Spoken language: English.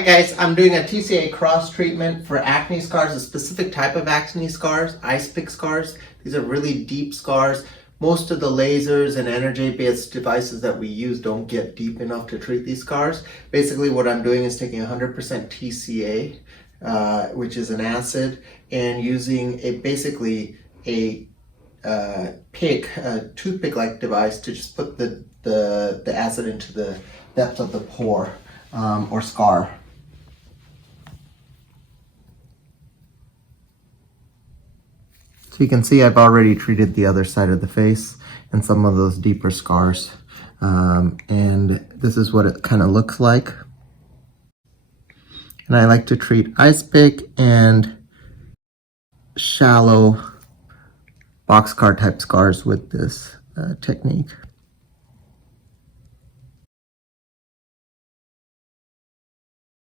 Hi guys, I'm doing a TCA CROSS treatment for acne scars, a specific type of acne scars, ice pick scars. These are really deep scars. Most of the lasers and energy-based devices that we use don't get deep enough to treat these scars. Basically what I'm doing is taking 100% TCA, which is an acid, and using basically a toothpick-like device to just put the acid into the depth of the pore or scar. So you can see I've already treated the other side of the face and some of those deeper scars. And this is what it kind of looks like. And I like to treat ice pick and shallow boxcar type scars with this technique.